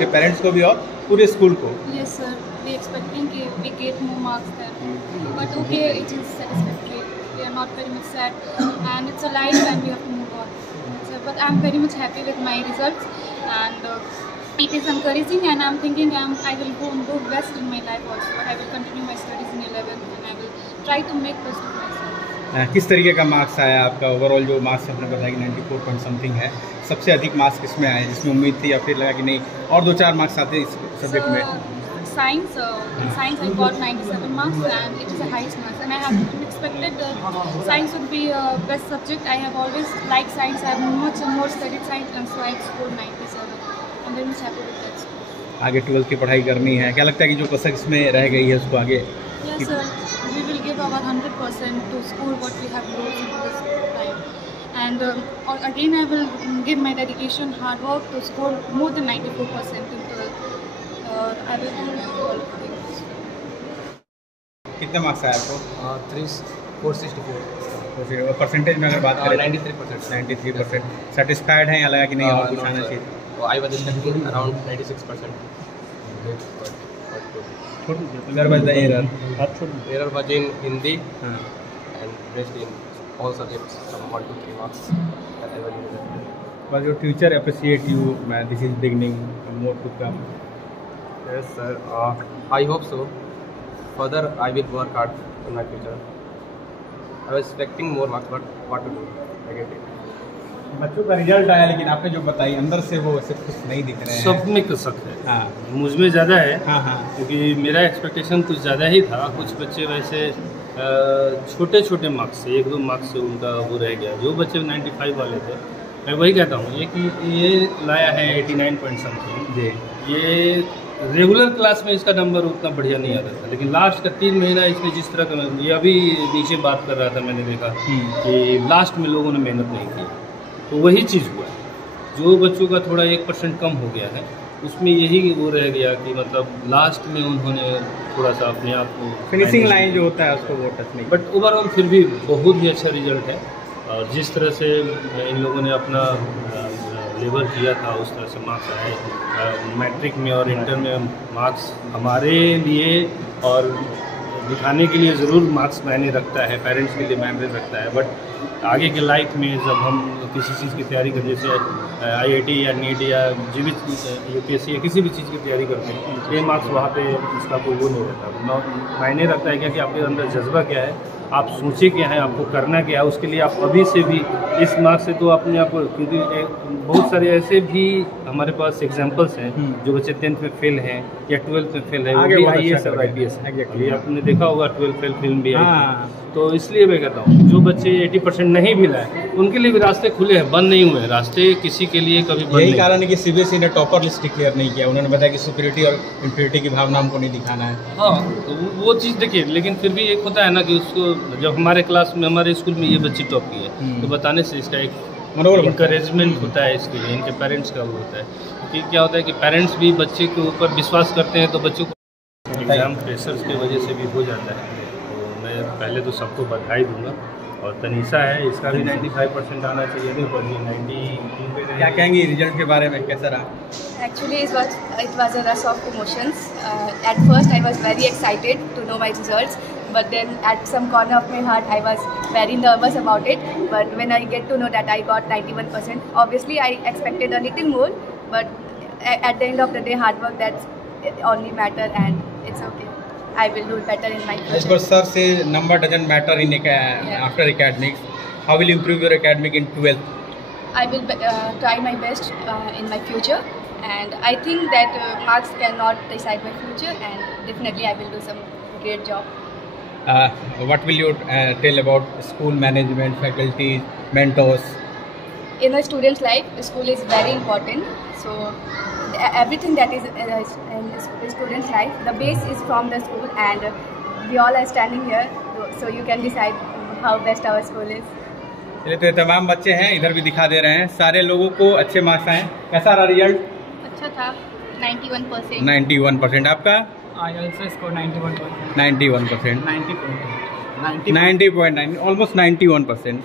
आपके पेरेंट्स को भी और पूरे स्कूल को? Yes, sir. We expecting we get more marks there, but okay, it is satisfactory. We are not very much sad, and it's a life, and we have to move on. So, but I'm very much happy with my results, and it is encouraging. And I'm thinking I will go best in my life also. I will continue my studies in 11th, and I will try to make best of myself. किस तरीके का marks आया आपका? Overall जो marks आपने बताया कि 94 point something है, सबसे अधिक मार्क्स किस में आए जिसमें उम्मीद थी या फिर लगा कि नहीं और 2-4 मार्क्स आते इस सब्जेक्ट में? Science, in science I got 97 marks, and it is the highest marks, and I have expected science would be best subject. I have always liked science. I have much more studied science, and so I scored 97. I'm very much happy with that. आगे 12th की पढ़ाई करनी है, क्या लगता है कि जो कसक इसमें रह गई है उसको आगे? Yes, sir. We will give our 100% to school what we have learned in this time, and again I will give my dedication, hard work to score more than 94% in 12th. I will do all things. कितने marks आए आपको? 464. Percentage में अगर बात करें 93%. 93%. Satisfied हैं या लगा कि नहीं और कुछ आना चाहिए? I was expecting around 96%. Where was the error? Error was in Hindi and rest in all subjects from 1 to 3 marks. That I was in. Was your future appreciate you? This is beginning, more to come. Yes, sir. I hope so. Further, I will work hard in my future. I was expecting more marks, but what to do? I get it. बच्चों का result आया, लेकिन आपने जो बताई अंदर से वो सिर्फ कुछ नहीं दिख रहे हैं। सब में कसक है। हाँ, मुझ में ज़्यादा है। हाँ। क्योंकि मेरा एक्सपेक्टेशन कुछ ज़्यादा ही था। कुछ बच्चे वैसे छोटे छोटे मार्क्स से 1-2 मार्क्स से उनका वो रह गया। जो बच्चे 95 वाले थे, मैं वही कहता हूँ ये लाया है 89 पॉइंट समथिंग जी। ये रेगुलर क्लास में इसका नंबर उतना बढ़िया नहीं आता था, लेकिन लास्ट का 3 महीना इसने जिस तरह का, ये अभी नीचे बात कर रहा था, मैंने देखा कि लास्ट में लोगों ने मेहनत नहीं की, तो वही चीज़ हुआ है। जो बच्चों का थोड़ा 1% कम हो गया है, उसमें यही वो रह गया कि मतलब लास्ट में उन्होंने थोड़ा सा अपने आप को फिनिशिंग लाइन जो होता है उसको वो टच नहीं। बट ओवरऑल फिर भी बहुत ही अच्छा रिजल्ट है, और जिस तरह से इन लोगों ने अपना लेवल किया था उस तरह से मार्क्स आए। मैट्रिक में और इंटर में मार्क्स हमारे लिए और दिखाने के लिए ज़रूर मार्क्स मायने रखता है, पेरेंट्स के लिए मायने रखता है, बट आगे के लाइफ में जब हम किसी चीज़ की तैयारी करते, जैसे IIT या नीट या जीवित UPSC या किसी भी चीज़ की तैयारी करते हैं, ये मार्क्स वहाँ पे इसका कोई वो नहीं रहता। मायने रखता है क्या कि आपके अंदर जज्बा क्या है, आप सोचे क्या है, आपको करना क्या है, उसके लिए आप अभी से भी इस मार्क्स से तो अपने आप को, क्योंकि बहुत सारे ऐसे भी हमारे पास एग्जांपल्स हैं जो बच्चे 10th में फेल हैं या 12th में फेल है, वो भी IAS और IPS है। ये आपने देखा होगा 12 फेल फिल्म भी आई। तो इसलिए मैं कहता हूँ जो बच्चे 80% नहीं भी लाए, उनके लिए भी रास्ते खुले हैं, बंद नहीं हुए रास्ते, किसी के लिए कभी बंद नहीं। यही कारण है कि CBSE ने टॉपर लिस्ट डिक्लेयर नहीं किया। उन्होंने बताया कि सुपीरियरिटी और इंफीरियरिटी की भावना हमको नहीं दिखाना है। हाँ, तो वो चीज़ देखिए, लेकिन फिर भी एक होता है ना कि उसको जब हमारे क्लास में, हमारे स्कूल में ये बच्ची टॉप की है, तो बताने से इसका एक इंकरेजमेंट होता है इसके लिए, इनके पेरेंट्स का वो होता है। क्योंकि क्या होता है कि पेरेंट्स भी बच्चे के ऊपर विश्वास करते हैं, तो बच्चों को एग्ज़ाम प्रेशर्स की वजह से भी हो जाता है। तो मैं पहले तो सबको बधाई दूंगा, और तनीषा है, इसका भी 95% आना चाहिए था, पर ये 92 पे। क्या कहेंगे रिजल्ट के बारे में, कैसा रहा? Actually, it was a rush of emotions. At first, I was very excited to know my results, but then at some corner of my heart, I was very nervous about it. But when I get to know that I got 91%, obviously I expected a little more, but at the end of the day, hard work that's only matter, and it's okay. I will do better in my future. As per sir says, number doesn't matter in after academics. How will you improve your academic in 12th? I will try my best in my future, and I think that marks cannot decide my future, and definitely I will do some great job. What will you tell about school management, faculties, mentors? In a student's life, school is very important. So everything that is in a student's life, the base is from the school, and we all are standing here, so you can decide how best our school is. चलिए, तो ये तमाम बच्चे हैं, इधर भी दिखा दे रहे हैं। सारे लोगों को अच्छे मार्क्स आए। कैसा रहा रिजल्ट? अच्छा था, 91%। 91%। आपका? I also scored 91%. 91%। 90.9, almost 91%।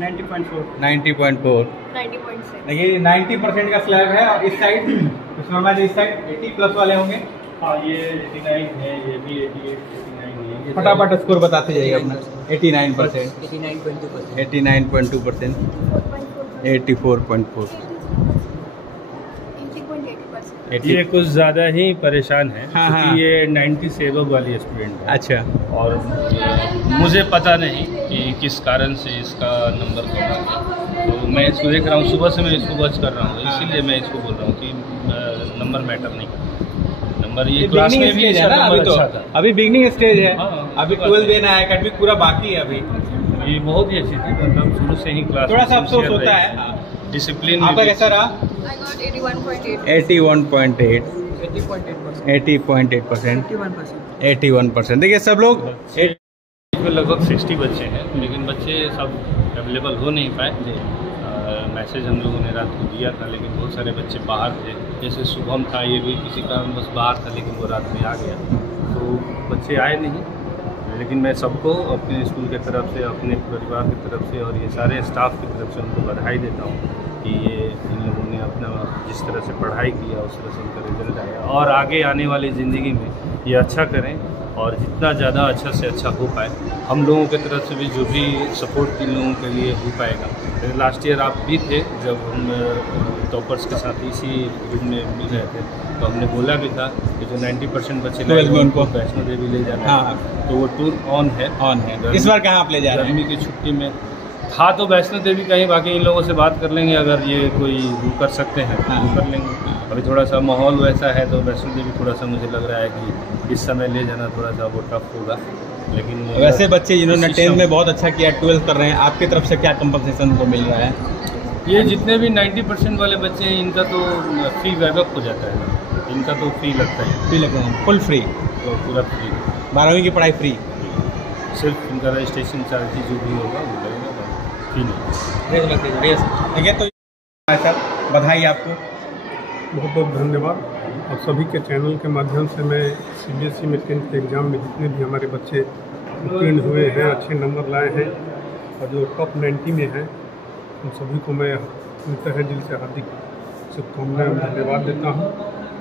90.4। 90.4। 90.6। ये 90% का स्लैब है, और इस साइड उसमें हमारे इस साइड 80+ वाले होंगे। हाँ, ये 89 है, ये भी 88, 89 है। फटाफट स्कोर बताते जाइए अपना। 89%, 89.2%, 89.2%, 84.4, 80.80%. ये कुछ ज़्यादा ही परेशान है, हाँ, हाँ। क्योंकि ये 90 से एबव वाली स्टूडेंट है। अच्छा। और मुझे पता नहीं कि किस कारण से इसका नंबर कम है, तो मैं इसको देख रहा हूँ, सुबह से मैं इसको वॉच कर रहा हूँ, इसीलिए मैं इसको बोल रहा हूँ कि नंबर मैटर नहीं करता। नंबर ये क्लास में भी है ना, इसका अभी नंबर तो अच्छा था। अभी बिगनिंग स्टेज है, हाँ, अभी बात 12 है। देना है, एकेडमिक पूरा बाकी है अभी। ये बहुत ही अच्छी थी, मतलब शुरू से ही क्लास थोड़ा सा अफसोस होता है। डिसिप्लिन। आपका कैसा रहा? I got 81.8. 81.8, 80.8%, 80.8%, 81%. 81%। देखिए सब लोग में लगभग 60 बच्चे हैं, लेकिन बच्चे सब अवेलेबल हो नहीं पाए। मैसेज हम लोगों ने रात को दिया था, लेकिन बहुत सारे बच्चे बाहर थे। जैसे शुभम था, ये भी किसी कारण बस बाहर था, लेकिन वो रात में आ गया, तो बच्चे आए नहीं। लेकिन मैं सबको अपने स्कूल के तरफ से, अपने परिवार की तरफ से और ये सारे स्टाफ की तरफ से उनको बधाई देता हूँ कि ये इन लोगों ने अपना जिस तरह से पढ़ाई किया उस तरह से उनका रिजल्ट आया, और आगे आने वाली ज़िंदगी में ये अच्छा करें और जितना ज़्यादा अच्छा से अच्छा हो पाए। हम लोगों की तरफ से भी जो भी सपोर्ट इन लोगों के लिए हो पाएगा। लास्ट ईयर आप भी थे जब हम टॉपर्स के साथ इसी रूम में मिल रहे थे, तो हमने बोला भी था कि जो 90% बच्चे 12 में उनको वैष्णो देवी ले जाना हाँ। है, तो वो टूर ऑन है। इस बार कहाँ आप ले जा रहे हैं? गर्मी की छुट्टी में था तो वैष्णो देवी कहीं, बाकी इन लोगों से बात कर लेंगे, अगर ये कोई वो कर सकते हैं हाँ। वो कर लेंगे। अभी थोड़ा सा माहौल वैसा है, तो वैष्णो देवी थोड़ा सा मुझे लग रहा है कि इस समय ले जाना थोड़ा सा वो टफ होगा। लेकिन वैसे बच्चे जिन्होंने कोशिश 10th में बहुत अच्छा किया, 12th कर रहे हैं, आपकी तरफ से क्या कंपनसेशन उनको मिल रहा है? ये जितने भी 90% वाले बच्चे हैं, इनका तो फ्री बैकअप हो जाता है, इनका तो फ्री लगता है, फ्री लगता है, फुल फ्री, तो पूरा फ्री। 12वीं की पढ़ाई फ्री। सिर्फ इनका रजिस्ट्रेशन चार्ज जो भी होगा वो लगेगा, फ्री नहीं। ठीक है, तो सर बधाई आपको। बहुत बहुत धन्यवाद। और सभी के चैनल के माध्यम से मैं CBSE में 10th के एग्ज़ाम में जितने भी हमारे बच्चे उत्तीर्ण हुए हैं, अच्छे नंबर लाए हैं और जो टॉप 90 में हैं, उन सभी को मैं तहे दिल से हार्दिक शुभकामनाएं धन्यवाद देता हूं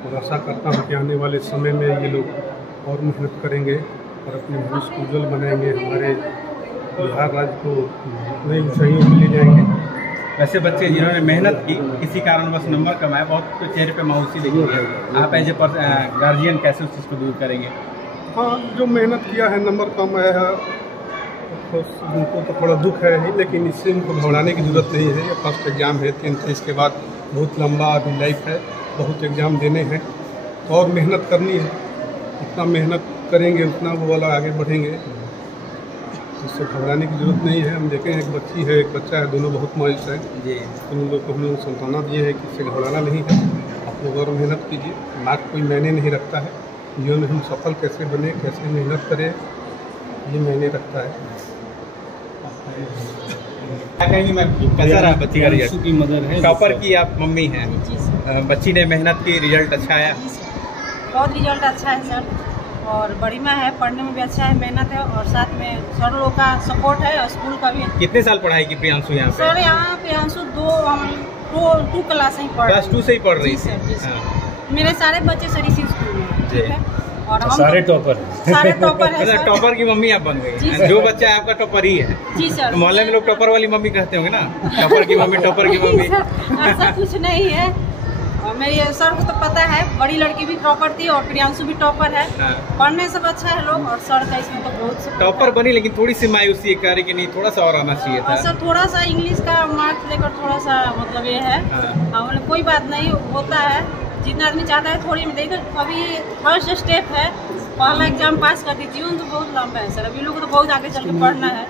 और आशा करता हूं कि आने वाले समय में ये लोग और मेहनत करेंगे और अपने भविष्य को उज्जवल बनाएंगे, हमारे बिहार राज्य को नई ऊंचाइयों पर ले जाएंगे। वैसे बच्चे जिन्होंने मेहनत की, किसी कारणवश नंबर कमाए, बहुत तो चेहरे पे मायूसी दिखी है, आप एज ए गार्जियन कैसे उस चीज़ को दूर करेंगे? हाँ, जो मेहनत किया है, नंबर कम आया है, उनको तो थोड़ा दुख है ही, लेकिन इससे उनको घबराने की ज़रूरत नहीं है। ये फर्स्ट एग्ज़ाम है 10th, इसके बाद बहुत लंबा अभी लाइफ है, बहुत एग्ज़ाम देने हैं और मेहनत करनी है। जितना मेहनत करेंगे उतना वो वाला आगे बढ़ेंगे, इससे घबराने की ज़रूरत नहीं है। हम देखें एक बच्ची है, एक बच्चा है, दोनों बहुत मायूस है जी। उन लोग को हम लोग सांत्वना दिए है कि इससे घबराना नहीं है, आप लोग और मेहनत कीजिए। मार्क कोई मायने नहीं रखता है, जीवन में हम सफल कैसे बने, कैसे मेहनत करें, ये मायने रखता है। क्या कहेंगे मैम, कैसा रहा बच्ची का रिजल्ट? की मदर है, टॉपर की आप मम्मी हैं, जी सर, बच्ची ने मेहनत की, रिजल्ट अच्छा आया? जी सर, बहुत रिजल्ट अच्छा है सर, और बड़ी में है, पढ़ने में भी अच्छा है, मेहनत है, और साथ में सर लोग का सपोर्ट है और स्कूल का भी। कितने साल पढ़ाई की प्रियांशु यहाँ पे? सर यहाँ पे अंशु टू क्लास ही पढ़ क्लास 2 से ही पढ़ रही जी थी? सर, जी सर। हाँ। मेरे सारे बच्चे सर इसी स्कूल में हैं, जी। ठीक है, और हम सारे टॉपर हैं। सारे टॉपर है मतलब सर। टॉपर की मम्मी आप बन जी गई, सर। जो बच्चा है आपका टॉपर ही है। जी सर, तो मोहल्ले में लोग टॉपर वाली मम्मी कहते होंगे ना, टॉपर की मम्मी, टॉपर की मम्मी। सर, ऐसा कुछ नहीं है, और मेरी सर को तो पता है, बड़ी लड़की भी टॉपर थी और प्रियांशु भी टॉपर है, हाँ। पढ़ने सब अच्छा है लोग, और सर का इसमें तो बहुत support टॉपर है। बनी, लेकिन थोड़ी सी मायूसी कह रही कि नहीं थोड़ा सा और आना चाहिए था। सर थोड़ा सा इंग्लिश का मार्क्स लेकर थोड़ा सा मतलब ये है, हाँ। मतलब कोई बात नहीं, होता है, जितना आदमी चाहता है थोड़ी में देखो, अभी फर्स्ट स्टेप है, पहला एग्जाम पास कर दीजिए, जीवन तो बहुत लंबा है सर, अभी लोगों को तो बहुत आगे चल के पढ़ना है,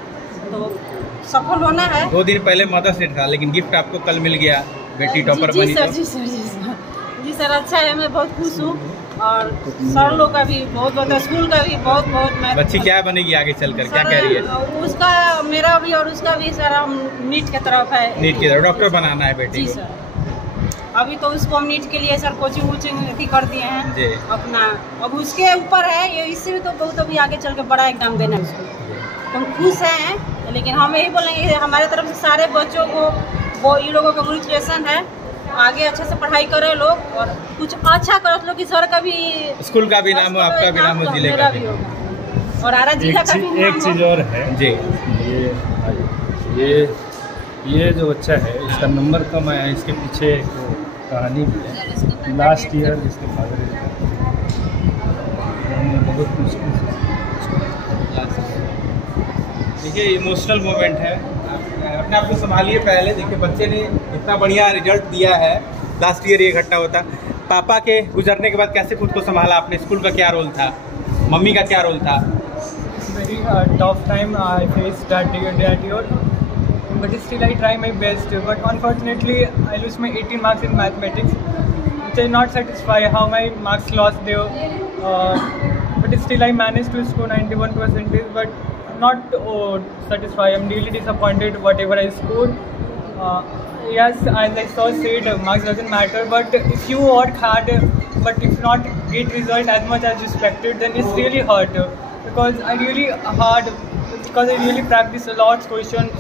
तो सफल होना है। 2 दिन पहले मदर्स डे था, लेकिन गिफ्ट आपको कल मिल गया, बेटी टॉपर जी बनी। सर, तो जी सर, जी सर, जी सर, अच्छा है, मैं बहुत खुश हूँ, और सर लोग का भी बहुत बहुत, स्कूल का भी बहुत बहुत। मैं बच्ची क्या बनेगी आगे चलकर, क्या कह रही है? उसका, मेरा भी और उसका भी सर, हम नीट की तरफ है, नीट की तरफ डॉक्टर बनाना है बेटी जी को। सर, अभी तो उसको हम नीट के लिए सर कोचिंग वोचिंग कर दिए हैं जी। अपना, अब उसके ऊपर है ये, इससे भी तो बहुत अभी आगे चल के बड़ा एग्जाम देना है उसको, तो हम खुश हैं, लेकिन हम यही बोलेंगे कि हमारे तरफ से सारे बच्चों को वो इन लोगों का ग्रेजुएशन है, आगे अच्छे से पढ़ाई करे लोग और कुछ अच्छा करो लोग कि सर का भी स्कूल का भी नाम हो, आपका भी नाम हो, जिले का भी होगा और आरा जिला का भी एक चीज़ और है जी। ये जो बच्चा है इसका नंबर कम आया है, इसके पीछे एक कहानी भी है। लास्ट ईयर जिसके फादर बहुत मुश्किल से देखिए इमोशनल मोमेंट है, अपने आप को संभालिए। पहले देखिए बच्चे ने इतना बढ़िया रिजल्ट दिया है, लास्ट ईयर ये घटना होता। पापा के गुजरने के बाद कैसे खुद को संभाला आपने? स्कूल का क्या रोल था, मम्मी का क्या रोल था? Very tough time I faced that year, but still I try my best. But unfortunately, I lose my 18 marks in mathematics, which I not satisfied how my marks lost there. But still I managed to score 91%, but not satisfied. I'm really disappointed whatever I scored. Yes, as I said, marks doesn't matter, but if you work hard, but if not get result as much as expected, then it's really hurt. Because I really practice a lot question,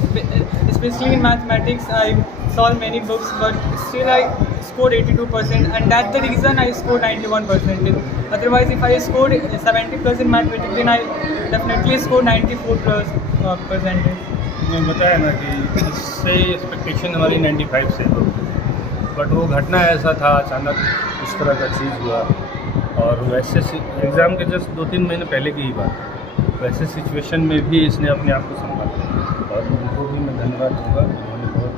especially in mathematics. I solve many books, but still I scored 82%, and that's the reason I scored 91%. Otherwise, if I scored 70% in mathematics, then I definitely scored 94%. मैंने बताया ना कि इससे expectation हमारी 95 से हो, but वो घटना ऐसा था, अचानक इस तरह का चीज़ हुआ। और वैसे एग्ज़ाम के जस्ट 2-3 महीने पहले की ही बात, वैसे सिचुएशन में भी इसने अपने आप को संभाला और उनको भी मैं धन्यवाद दूँगा, उन्होंने बहुत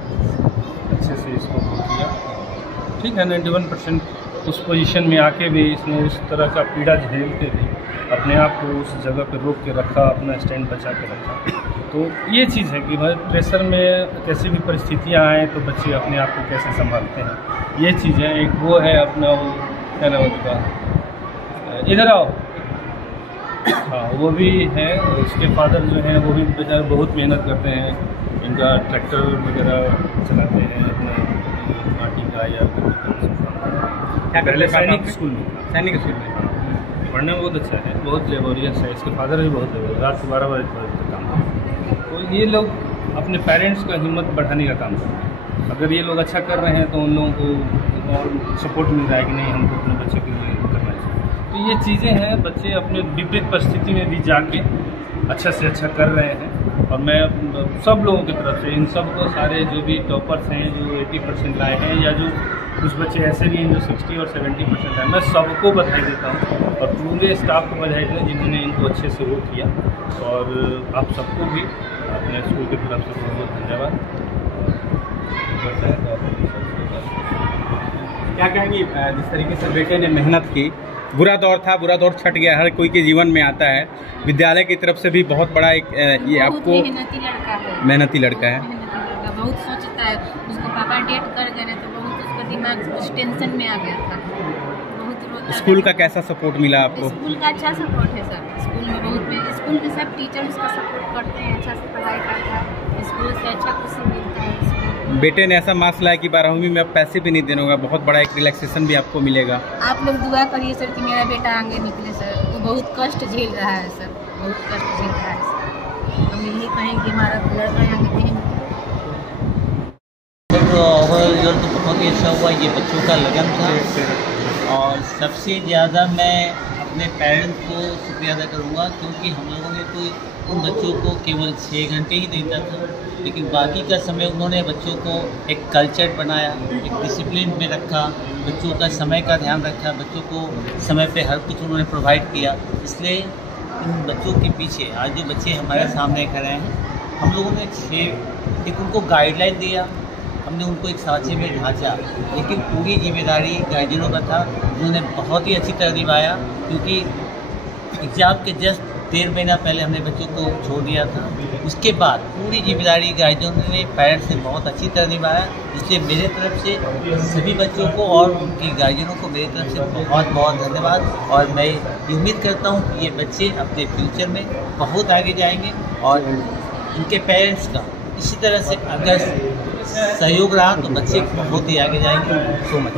अच्छे से इसको किया। ठीक है, 91% उस पोजीशन में आके भी इसने उस तरह का पीड़ा झेलते भी अपने आप को उस जगह पर रोक के रखा, अपना स्टैंड बचा के रखा। तो ये चीज़ है कि भाई प्रेशर में कैसी भी परिस्थितियाँ आएँ तो बच्चे अपने आप को कैसे संभालते हैं, ये चीज़ है। एक वो है अपना वो क्या नाम उसका, इधर आओ, हाँ वो भी है। उसके फादर जो हैं वो भी बेचारे बहुत मेहनत करते हैं, इनका ट्रैक्टर वगैरह चलाते हैं अपना माटी का या क्या करते? सैनिक स्कूल में, सैनिक स्कूल में पढ़ने में बहुत अच्छा है, बहुत लेबोरियस है। इसके फादर भी बहुत लेबोरियस, रात को 12 बजे तक काम करते हैं। तो ये लोग अपने पेरेंट्स का हिम्मत बढ़ाने का काम करते हैं। अगर ये लोग अच्छा कर रहे हैं तो उन लोगों को और सपोर्ट मिल रहा है कि नहीं हमको अपने बच्चे के लिए करना चाहिए। तो ये चीज़ें हैं, बच्चे अपने विपरीत परिस्थिति में भी जाके अच्छा से अच्छा कर रहे हैं। और मैं सब लोगों की तरफ से इन सब को, सारे जो भी टॉपर्स हैं जो 80% लाए हैं या जो कुछ बच्चे ऐसे भी हैं जो 60 और 70% आए, मैं सबको बधाई देता हूँ और पूरे स्टाफ को बधाई देता हूँ जिन्होंने इनको अच्छे से वो किया। और आप सबको भी अपने स्कूल की तरफ से बहुत बहुत धन्यवाद। क्या कहेंगी जिस तरीके से बेटे ने मेहनत की? बुरा दौर था, बुरा दौर छट गया, हर कोई के जीवन में आता है। विद्यालय की तरफ से भी बहुत बड़ा एक ये आपको मेहनती लड़का है, मेहनती लड़का है, बहुत सोचता है। उसको पापा डेट कर गए तो बहुत उसका दिमाग कुछ टेंशन में आ गया था, बहुत रोता। स्कूल का कैसा सपोर्ट मिला आपको? स्कूल का अच्छा सपोर्ट है सर, स्कूल में बहुत, स्कूल के सब टीचर उसका सपोर्ट करते हैं, अच्छा से पढ़ाई करता है, स्कूल से अच्छा खुशी मिलता है। बेटे ने ऐसा मार्क्स लाया कि 12वीं में अब पैसे भी नहीं देना होगा, बहुत बड़ा एक रिलैक्सेशन भी आपको मिलेगा। आप लोग दुआ करिए सर कि मेरा बेटा आगे निकले सर, वो बहुत कष्ट झेल रहा है सर, बहुत कष्ट झेल रहा है सर। हम यही कहें कि हमारा लड़का आगे नहीं निकले। ओवरऑल रिजल्ट तो बहुत ही अच्छा हुआ, ये बच्चों का लगन था। और सबसे ज़्यादा मैं अपने पेरेंट्स को शुक्रिया अदा करूँगा, क्योंकि हम लोगों ने तो उन बच्चों को केवल 6 घंटे ही देता था, लेकिन बाकी का समय उन्होंने बच्चों को एक कल्चर बनाया, एक डिसिप्लिन में रखा, बच्चों का समय का ध्यान रखा, बच्चों को समय पे हर कुछ उन्होंने प्रोवाइड किया। इसलिए इन बच्चों के पीछे आज जो बच्चे हमारे सामने खड़े हैं, हम लोगों ने एक उनको गाइडलाइन दिया, हमने उनको एक सांचे में ढांचा, लेकिन पूरी जिम्मेदारी गार्जियनों का था, उन्होंने बहुत ही अच्छी तरह निभाया। क्योंकि एग्ज़ाम के जस्ट 1.5 महीना पहले हमने बच्चों को छोड़ दिया था, उसके बाद पूरी जिम्मेदारी गार्जियनों ने, पेरेंट्स ने बहुत अच्छी तरह निभाया। इसलिए मेरे तरफ से सभी बच्चों को और उनके गार्जियनों को मेरी तरफ से बहुत बहुत धन्यवाद। और मैं उम्मीद करता हूँ कि ये बच्चे अपने फ्यूचर में बहुत आगे जाएंगे और इनके पेरेंट्स का इसी तरह से अगर सहयोग रहा तो बच्चे बहुत ही आगे जाएंगे। So much.